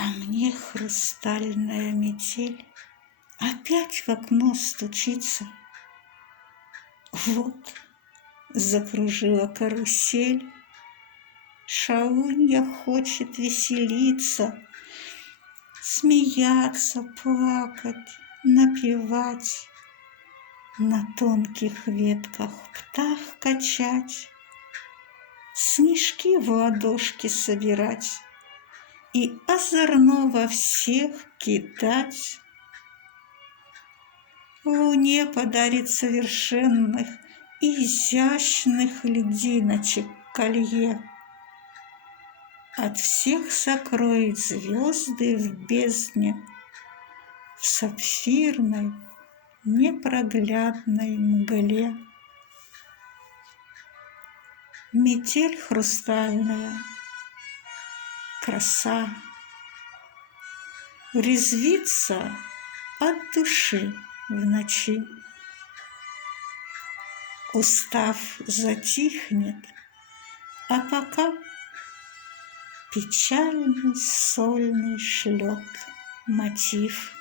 А мне хрустальная метель опять в окно стучится. Вот закружила карусель, шалунья хочет веселиться, смеяться, плакать, напевать, на тонких ветках птах качать, снежки в ладошки собирать и озорно во всех кидать. Луне подарит совершенных, изящных льдиночек колье. От всех сокроет звезды в бездне, в сапфирной непроглядной мгле. Метель хрустальная, краса, резвится от души в ночи. Устав затихнет, а пока печальный сольный шлет мотив.